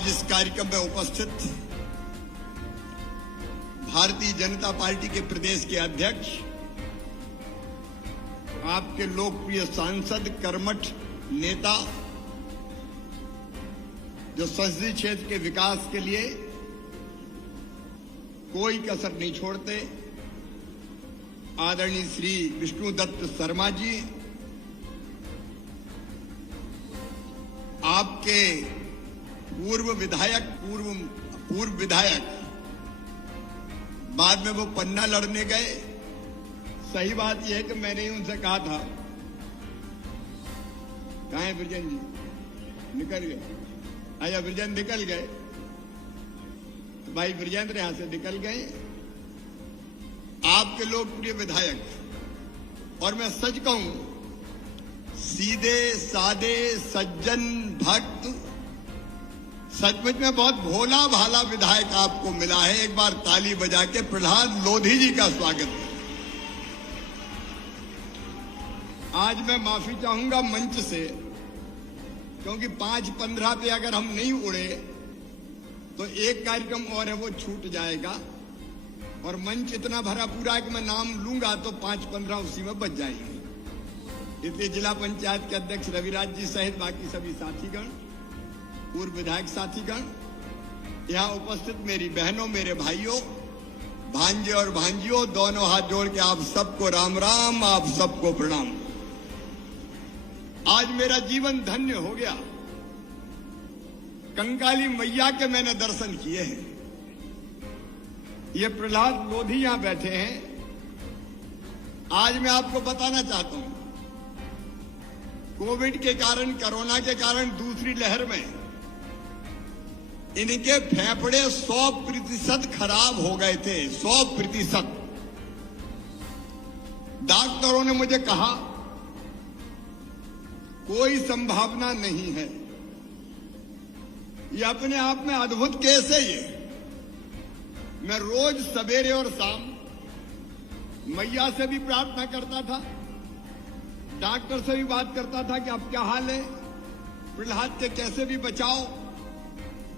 आज इस कार्यक्रम में उपस्थित भारतीय जनता पार्टी के प्रदेश के अध्यक्ष, आपके लोकप्रिय सांसद, कर्मठ नेता, जो संसदीय क्षेत्र के विकास के लिए कोई कसर नहीं छोड़ते, आदरणीय श्री विष्णुदत्त शर्मा जी, आपके पूर्व विधायक, बाद में वो पन्ना लड़ने गए। सही बात यह है कि मैंने ही उनसे कहा था, कहां है ब्रजेंद्र जी? निकल गए। आया ब्रजेंद्र निकल गए, तो भाई ब्रजेंद्र यहां से निकल गए। आपके लोकप्रिय विधायक, और मैं सच कहूं, सीधे सादे सज्जन भक्त, सचमुच में बहुत भोला भाला विधायक आपको मिला है। एक बार ताली बजा के प्रहलाद लोधी जी का स्वागत है। आज मैं माफी चाहूंगा मंच से, क्योंकि 5:15 पे अगर हम नहीं उड़े तो एक कार्यक्रम और है, वो छूट जाएगा, और मंच इतना भरा पूरा है कि मैं नाम लूंगा तो 5:15 उसी में बच जाएंगे। इसलिए जिला पंचायत के अध्यक्ष रविराज जी सहित बाकी सभी साथीगण, पूर्व विधायक साथीगण, यहां उपस्थित मेरी बहनों, मेरे भाइयों, भांजे और भांजियों, दोनों हाथ जोड़ के आप सबको राम राम, आप सबको प्रणाम। आज मेरा जीवन धन्य हो गया। कंकाली मैया के मैंने दर्शन किए हैं। ये प्रहलाद लोधी यहां बैठे हैं। आज मैं आपको बताना चाहता हूं, कोविड के कारण, कोरोना के कारण दूसरी लहर में इनके फेफड़े 100% खराब हो गए थे, 100%। डॉक्टरों ने मुझे कहा कोई संभावना नहीं है। ये अपने आप में अद्भुत केस है। ये मैं रोज सवेरे और शाम मैया से भी प्रार्थना करता था, डॉक्टर से भी बात करता था कि अब क्या हाल है, प्रहलाद के कैसे भी बचाओ।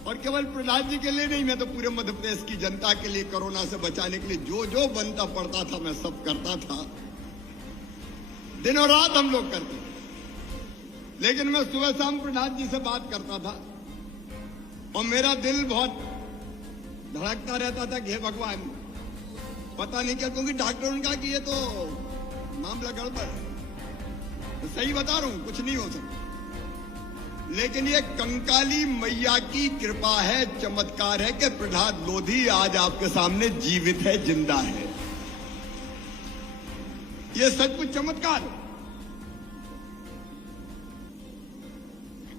और केवल प्रहलाद जी के लिए नहीं, मैं तो पूरे मध्य प्रदेश की जनता के लिए, कोरोना से बचाने के लिए जो जो बनता पड़ता था मैं सब करता था। दिनों रात हम लोग करते थे। लेकिन मैं सुबह शाम प्रहलाद जी से बात करता था और मेरा दिल बहुत धड़कता रहता था कि हे भगवान, पता नहीं क्या, क्योंकि डॉक्टरों ने कहा कि ये तो मामला गड़बड़ है। तो सही बता रहा हूं, कुछ नहीं हो सकता। लेकिन ये कंकाली मैया की कृपा है, चमत्कार है कि प्रहलाद लोधी आज आपके सामने जीवित है, जिंदा है। ये सचमुच चमत्कार है।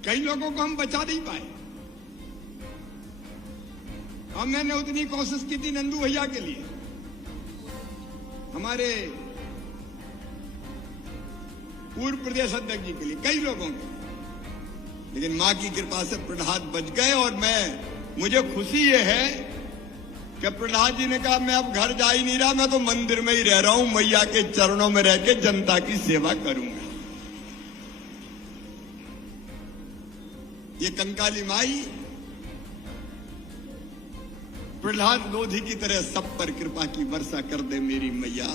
कई लोगों को हम बचा नहीं पाए। अब मैंने उतनी कोशिश की थी नंदू भैया के लिए, हमारे पूर्व प्रदेश अध्यक्ष जी के लिए, कई लोगों के, लेकिन मां की कृपा से प्रहलाद बच गए। और मुझे खुशी ये है कि प्रहलाद जी ने कहा मैं अब घर जा ही नहीं रहा, मैं तो मंदिर में ही रह रहा हूं, मैया के चरणों में रह के जनता की सेवा करूंगा। ये कंकाली माई प्रहलाद लोधी की तरह सब पर कृपा की वर्षा कर दे मेरी मैया।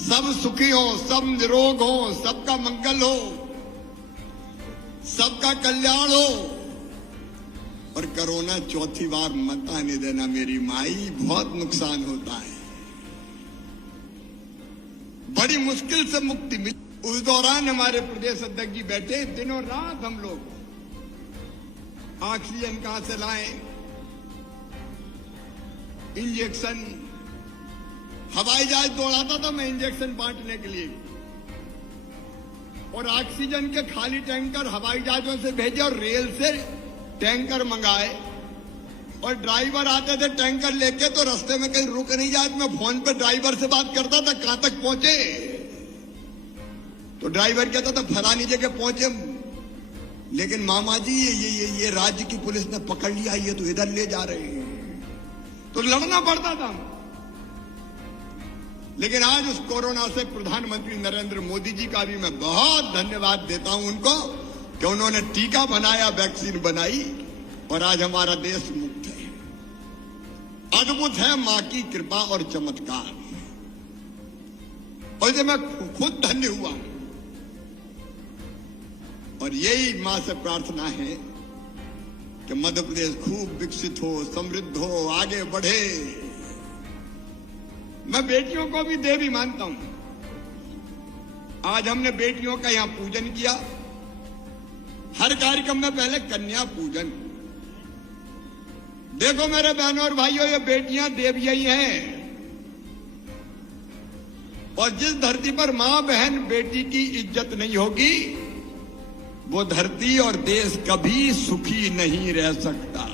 सब सुखी हो, सब निरोग हो, सबका मंगल हो, सबका कल्याण हो, और कोरोना चौथी बार मत आने देना मेरी माई। बहुत नुकसान होता है, बड़ी मुश्किल से मुक्ति मिली। उस दौरान हमारे प्रदेश अध्यक्ष जी बैठे, दिनों रात हम लोग ऑक्सीजन कहां से लाएं, इंजेक्शन, हवाई जहाज दौड़ाता था मैं इंजेक्शन बांटने के लिए, और ऑक्सीजन के खाली टैंकर हवाई जहाजों से भेजे और रेल से टैंकर मंगाए, और ड्राइवर आते थे टैंकर लेके, तो रास्ते में कहीं रुक नहीं जाए। मैं फोन पे ड्राइवर से बात करता था, कहां तक पहुंचे, तो ड्राइवर कहता था फलानी जगह पहुंचे, लेकिन मामा जी ये राज्य की पुलिस ने पकड़ लिया, ये तो इधर ले जा रहे हैं, तो लड़ना पड़ता था। लेकिन आज उस कोरोना से प्रधानमंत्री नरेंद्र मोदी जी का भी मैं बहुत धन्यवाद देता हूं उनको, कि उन्होंने टीका बनाया, वैक्सीन बनाई और आज हमारा देश मुक्त है। अद्भुत है मां की कृपा और चमत्कार। और इसे मैं खुद धन्य हुआ और यही मां से प्रार्थना है कि मध्य प्रदेश खूब विकसित हो, समृद्ध हो, आगे बढ़े। मैं बेटियों को भी देवी मानता हूं। आज हमने बेटियों का यहां पूजन किया। हर कार्यक्रम में पहले कन्या पूजन। देखो मेरे बहनों और भाइयों, ये बेटियां देवियां ही हैं। और जिस धरती पर मां बहन बेटी की इज्जत नहीं होगी, वो धरती और देश कभी सुखी नहीं रह सकता।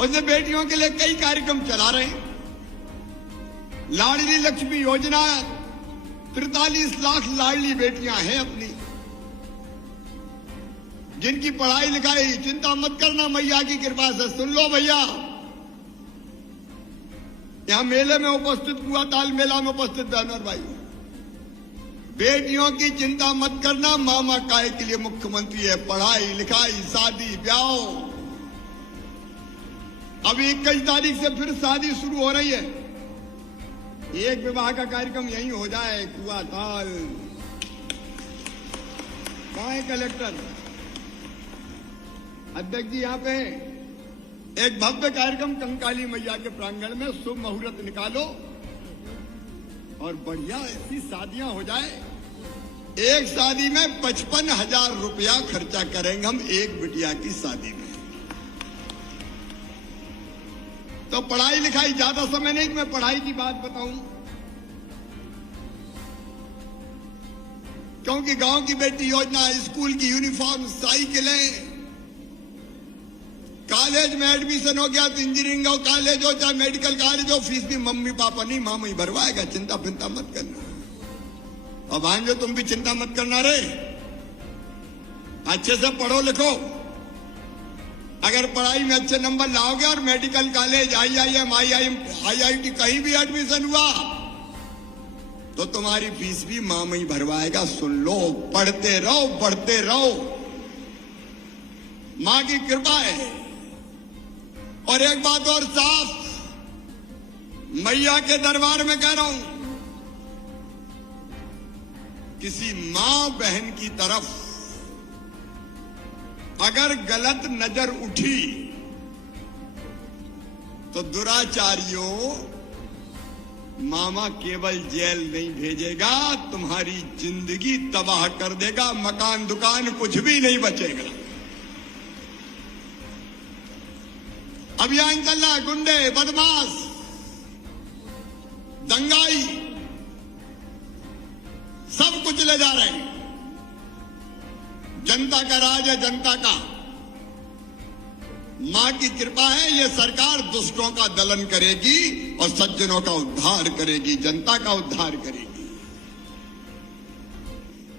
और ये बेटियों के लिए कई कार्यक्रम चला रहे हैं। लाडली लक्ष्मी योजना, 43 लाख लाडली बेटियां हैं अपनी, जिनकी पढ़ाई लिखाई चिंता मत करना, मैया की कृपा से। सुन लो भैया, यहां मेले में उपस्थित हुआ, ताल मेला में उपस्थित बहनों और भाई, बेटियों की चिंता मत करना। मामा काय के लिए मुख्यमंत्री है। पढ़ाई लिखाई, शादी ब्याह। अभी 21 तारीख से फिर शादी शुरू हो रही है। एक विवाह का कार्यक्रम यहीं हो जाए, कुआ ताल। कहां है कलेक्टर? अध्यक्ष जी यहां पे एक भव्य कार्यक्रम कंकाली मैया के प्रांगण में शुभ मुहूर्त निकालो और बढ़िया ऐसी शादियां हो जाए। एक शादी में 55,000 रुपया खर्चा करेंगे हम, एक बिटिया की शादी में। तो पढ़ाई लिखाई, ज्यादा समय नहीं, मैं पढ़ाई की बात बताऊं, क्योंकि गांव की बेटी योजना, स्कूल की यूनिफॉर्म, साइकिलें, कॉलेज में एडमिशन हो गया तो इंजीनियरिंग हो, कॉलेज हो चाहे मेडिकल कॉलेज हो, फीस भी मम्मी पापा नहीं, मामा ही भरवाएगा। चिंता फिंता मत करना। और भांजो तुम भी चिंता मत करना रे, अच्छे से पढ़ो लिखो। अगर पढ़ाई में अच्छे नंबर लाओगे और मेडिकल कॉलेज, IIM, IIT कहीं भी एडमिशन हुआ तो तुम्हारी फीस भी मामा ही भरवाएगा। सुन लो, पढ़ते रहो, बढ़ते रहो, मां की कृपा है। और एक बात और साफ, मैया के दरबार में कह रहा हूं, किसी मां बहन की तरफ अगर गलत नजर उठी तो दुराचारियों, मामा केवल जेल नहीं भेजेगा, तुम्हारी जिंदगी तबाह कर देगा। मकान दुकान कुछ भी नहीं बचेगा। अभियान चल रहा है, गुंडे, बदमाश, दंगाई सब कुछ ले जा रहे हैं। जनता का राज है, जनता का। मां की कृपा है, ये सरकार दुष्टों का दलन करेगी और सज्जनों का उद्धार करेगी, जनता का उद्धार करेगी।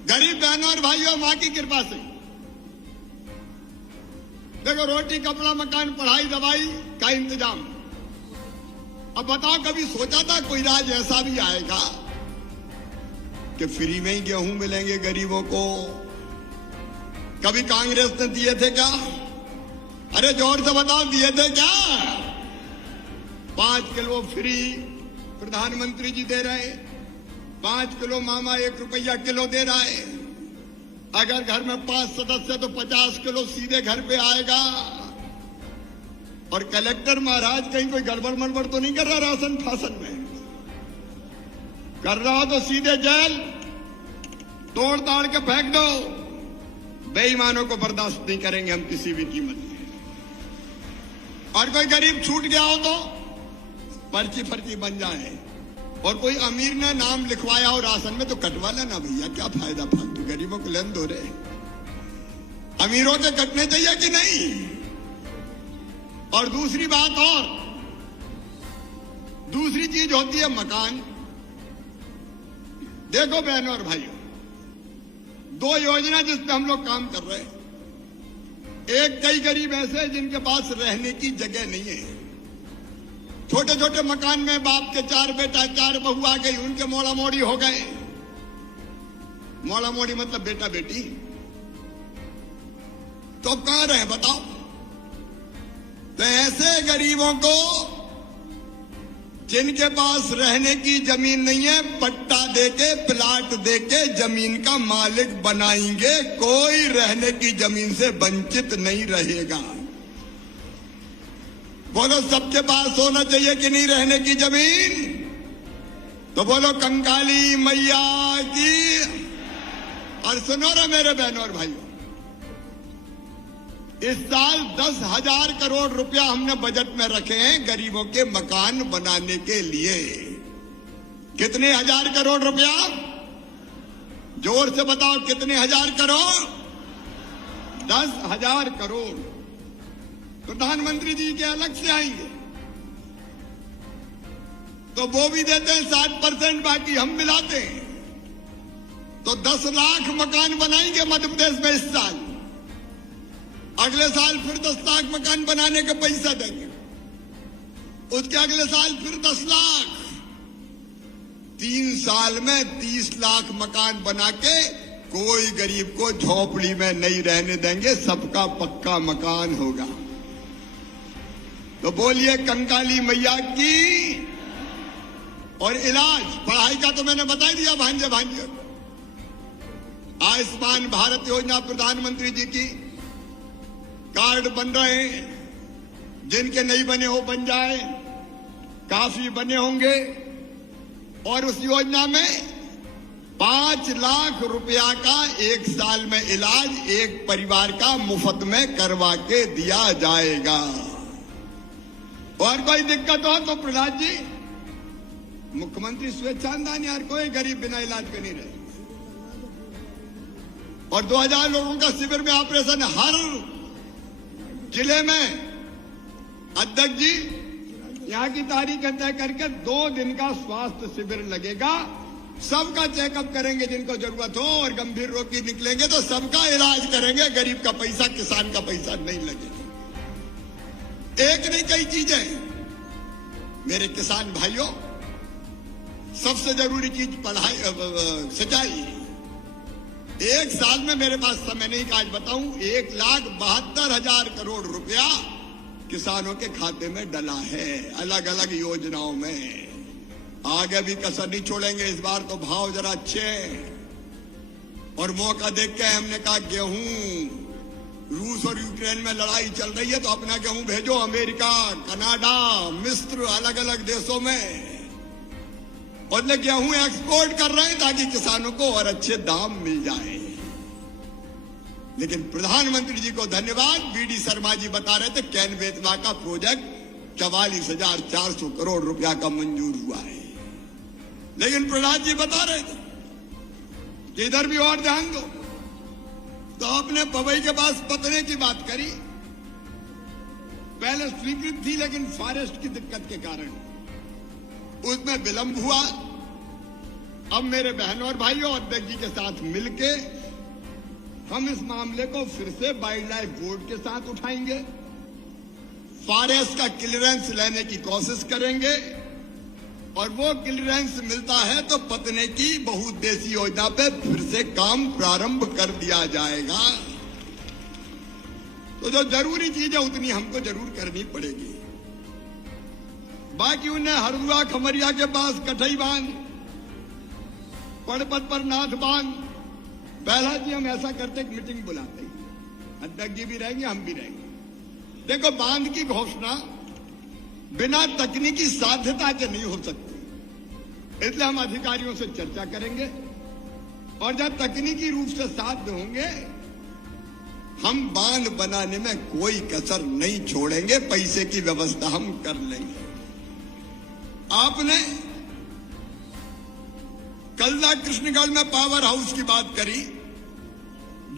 गरीब बहनों और भाइयों, मां की कृपा से देखो, रोटी कपड़ा मकान पढ़ाई दवाई का इंतजाम। अब बताओ, कभी सोचा था कोई राज ऐसा भी आएगा कि फ्री में ही गेहूं मिलेंगे गरीबों को? कभी कांग्रेस ने दिए थे क्या? अरे जोर से बताओ, दिए थे क्या? 5 किलो फ्री प्रधानमंत्री जी दे रहे, 5 किलो मामा 1 रुपया किलो दे रहा है। अगर घर में 5 सदस्य तो 50 किलो सीधे घर पे आएगा। और कलेक्टर महाराज कहीं कोई गड़बड़ मड़बड़ तो नहीं कर रहा राशन फासन में? कर रहा हो तो सीधे जेल, तोड़ ताड़ के फेंक दो। बेईमानों को बर्दाश्त नहीं करेंगे हम किसी भी कीमत में। और कोई गरीब छूट गया हो तो पर्ची फर्ची बन जाए। और कोई अमीर ने नाम लिखवाया हो राशन में तो कटवा लेना भैया, क्या फायदा फालतू, गरीबों को लेन दो रे। अमीरों के कटने चाहिए कि नहीं? और दूसरी बात, और दूसरी चीज होती है मकान। देखो बहनों और भाइयों, 2 योजना जिस पे हम लोग काम कर रहे हैं। एक, कई गरीब ऐसे हैं जिनके पास रहने की जगह नहीं है। छोटे छोटे मकान में बाप के 4 बेटा 4 बहू आ गई, उनके मोड़ा मोड़ी हो गए। मोड़ा मोड़ी मतलब बेटा बेटी। तो अब कहां रहे बताओ। तो ऐसे गरीबों को जिनके पास रहने की जमीन नहीं है, पट्टा देके, प्लाट देके जमीन का मालिक बनाएंगे। कोई रहने की जमीन से वंचित नहीं रहेगा। बोलो सबके पास होना चाहिए कि नहीं रहने की जमीन? तो बोलो कंकाली मैया की। और सुनो रे मेरे बहनों और भाइयों, इस साल 10,000 करोड़ रुपया हमने बजट में रखे हैं गरीबों के मकान बनाने के लिए। कितने हजार करोड़ रुपया? जोर से बताओ, कितने हजार करोड़? 10,000 करोड़। प्रधानमंत्री जी के अलग से आएंगे तो वो भी देते हैं 60%, बाकी हम मिलाते हैं। तो 10 लाख मकान बनाएंगे मध्य प्रदेश में इस साल। अगले साल फिर 10 लाख मकान बनाने का पैसा देंगे। उसके अगले साल फिर 10 लाख। 3 साल में 30 लाख मकान बना के कोई गरीब को झोपड़ी में नहीं रहने देंगे। सबका पक्का मकान होगा। तो बोलिए कंकाली मैया की। और इलाज, पढ़ाई का तो मैंने बता दिया भांजे भांजे। आयुष्मान भारत योजना प्रधानमंत्री जी की, कार्ड बन रहे हैं। जिनके नहीं बने हो बन जाए, काफी बने होंगे। और उस योजना में 5 लाख रुपया का 1 साल में इलाज एक परिवार का मुफ्त में करवा के दिया जाएगा। और कोई दिक्कत हो तो प्रहलाद जी, मुख्यमंत्री स्वेच्छांदान, यार कोई गरीब बिना इलाज के नहीं रहे। और 2000 लोगों का शिविर में ऑपरेशन हर जिले में। अध्यक्ष जी, यहाँ की तारीख तय करके 2 दिन का स्वास्थ्य शिविर लगेगा। सबका चेकअप करेंगे जिनको जरूरत हो, और गंभीर रोगी निकलेंगे तो सबका इलाज करेंगे। गरीब का पैसा, किसान का पैसा नहीं लगेगा। एक नहीं कई चीजें। मेरे किसान भाइयों, सबसे जरूरी चीज पढ़ाई, सिंचाई। 1 साल में मेरे पास समय नहीं का आज बताऊं, 1,72,000 करोड़ रुपया किसानों के खाते में डला है अलग अलग योजनाओं में। आगे भी कसर नहीं छोड़ेंगे। इस बार तो भाव जरा अच्छे हैं। और मौका देख के हमने कहा गेहूं, रूस और यूक्रेन में लड़ाई चल रही है तो अपना गेहूं भेजो अमेरिका, कनाडा, मिस्र, अलग अलग देशों में। और ने गेहूं एक्सपोर्ट कर रहे हैं ताकि किसानों को और अच्छे दाम मिल जाए। लेकिन प्रधानमंत्री जी को धन्यवाद, बीडी शर्मा जी बता रहे थे कैन बेतवा का प्रोजेक्ट 44,400 करोड़ रुपया का मंजूर हुआ है। लेकिन प्रहलाद जी बता रहे थे कि इधर भी और ध्यान दो। तो आपने पवई के पास पतने की बात करी। पहले स्वीकृत थी, लेकिन फॉरेस्ट की दिक्कत के कारण उसमें विलंब हुआ। अब मेरे बहनों और भाइयों, अध्यक्ष जी के साथ मिलके हम इस मामले को फिर से वाइल्ड लाइफ बोर्ड के साथ उठाएंगे। फॉरेस्ट का क्लियरेंस लेने की कोशिश करेंगे। और वो क्लियरेंस मिलता है तो पतने की बहुउद्देशीय योजना पे फिर से काम प्रारंभ कर दिया जाएगा। तो जो जरूरी चीज है उतनी हमको जरूर करनी पड़ेगी। बाकी उन्हें हरदुआ खमरिया के पास कठई बांध, पड़पत पर नाथ बांध। पहला जी हम ऐसा करते मीटिंग बुलाते हैं, अध्यक्ष जी भी रहेंगे, हम भी रहेंगे। देखो, बांध की घोषणा बिना तकनीकी साध्यता के नहीं हो सकती। इसलिए हम अधिकारियों से चर्चा करेंगे और जब तकनीकी रूप से साध्य होंगे हम बांध बनाने में कोई कसर नहीं छोड़ेंगे। पैसे की व्यवस्था हम कर लेंगे। आपने कल्ला कृष्णगढ़ में पावर हाउस की बात करी।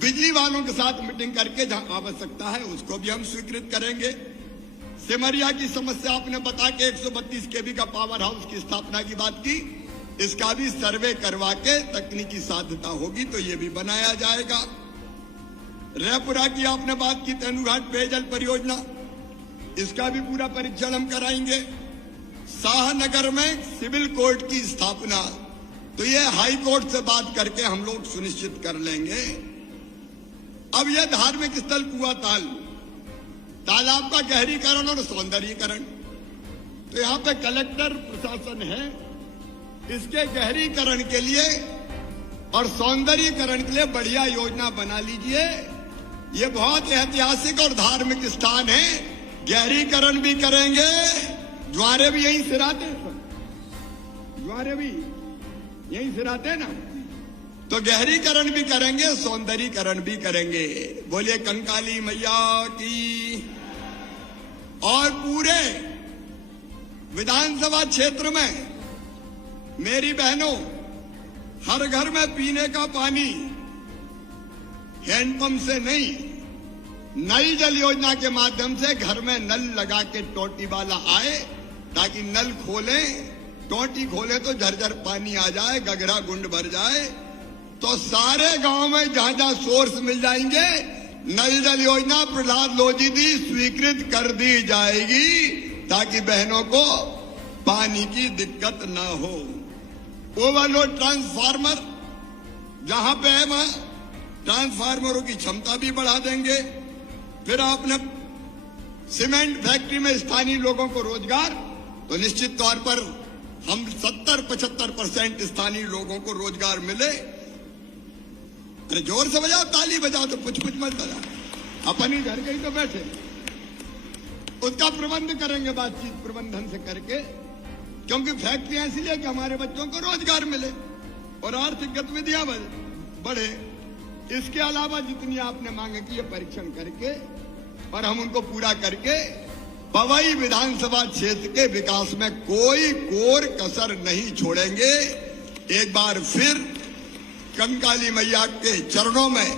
बिजली वालों के साथ मीटिंग करके जहां आवश्यकता है उसको भी हम स्वीकृत करेंगे। सिमरिया की समस्या आपने बता के 132 केवी का पावर हाउस की स्थापना की बात की। इसका भी सर्वे करवा के तकनीकी साध्यता होगी तो ये भी बनाया जाएगा। रायपुरा की आपने बात की, तेनुघाट पेयजल परियोजना, इसका भी पूरा परीक्षण हम कराएंगे। शाहनगर में सिविल कोर्ट की स्थापना, तो ये हाई कोर्ट से बात करके हम लोग सुनिश्चित कर लेंगे। अब यह धार्मिक स्थल कुआं तालाब का गहरीकरण और सौंदर्यीकरण, तो यहाँ पे कलेक्टर प्रशासन है, इसके गहरीकरण के लिए और सौंदर्यीकरण के लिए बढ़िया योजना बना लीजिए। ये बहुत ऐतिहासिक और धार्मिक स्थान है, गहरीकरण भी करेंगे। ज्वारे भी यहीं सिराते हैं, ज्वारे भी यहीं सिराते हैं ना, तो गहरीकरण भी करेंगे, सौंदर्यीकरण भी करेंगे। बोलिए कंकाली मैया की। और पूरे विधानसभा क्षेत्र में मेरी बहनों, हर घर में पीने का पानी हैंडपंप से नहीं, नई जल योजना के माध्यम से घर में नल लगा के टोटी वाला आए, ताकि नल खोले, टोटी खोले तो झरझर पानी आ जाए, गगरा गुंड भर जाए। तो सारे गांव में जहां जहां सोर्स मिल जाएंगे, नल जल योजना प्रहलाद लोधी दी स्वीकृत कर दी जाएगी, ताकि बहनों को पानी की दिक्कत ना हो। ओवरलोड ट्रांसफार्मर जहां पे है, वहां ट्रांसफार्मरों की क्षमता भी बढ़ा देंगे। फिर आपने सीमेंट फैक्ट्री में स्थानीय लोगों को रोजगार, तो निश्चित तौर पर हम 70-75% स्थानीय लोगों को रोजगार मिले। अरे जोर से बजाओ, ताली बजाओ, तो कुछ मत बजाओ, अपन ही घर के ही तो बैठे। उसका प्रबंध करेंगे बातचीत प्रबंधन से करके, क्योंकि फैक्ट्रियां इसलिए कि हमारे बच्चों को रोजगार मिले और आर्थिक गतिविधियां बढ़े। इसके अलावा जितनी आपने मांगे की, ये परीक्षण करके और हम उनको पूरा करके पवई विधानसभा क्षेत्र के विकास में कोई कोर कसर नहीं छोड़ेंगे। एक बार फिर कंकाली मैया के चरणों में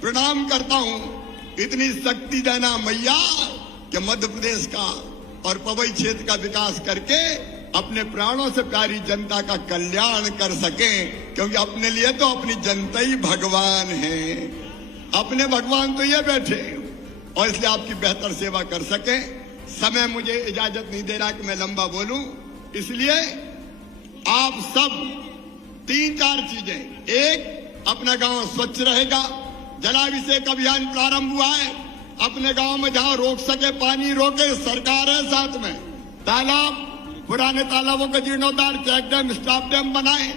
प्रणाम करता हूं। इतनी शक्ति देना मैया कि मध्य प्रदेश का और पवई क्षेत्र का विकास करके अपने प्राणों से प्यारी जनता का कल्याण कर सकें, क्योंकि अपने लिए तो अपनी जनता ही भगवान है। अपने भगवान तो ये बैठे, और इसलिए आपकी बेहतर सेवा कर सकें। समय मुझे इजाजत नहीं दे रहा कि मैं लंबा बोलूं, इसलिए आप सब 3-4 चीजें। एक, अपना गांव स्वच्छ रहेगा, जलाभिषेक अभियान प्रारंभ हुआ है। अपने गांव में जहां रोक सके पानी रोके, सरकार है साथ में। तालाब, पुराने तालाबों का जीर्णोद्धार, चेक डैम, स्टॉप डैम बनाए,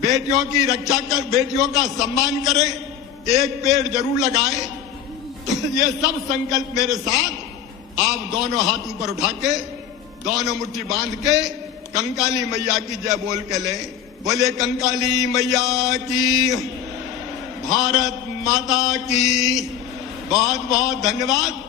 बेटियों की रक्षा कर, बेटियों का सम्मान करें, एक पेड़ जरूर लगाए। तो ये सब संकल्प मेरे साथ आप दोनों हाथ ऊपर उठा के, दोनों मुट्ठी बांध के कंकाली मैया की जय बोल के ले। बोले कंकाली मैया की, भारत माता की। बहुत बहुत धन्यवाद।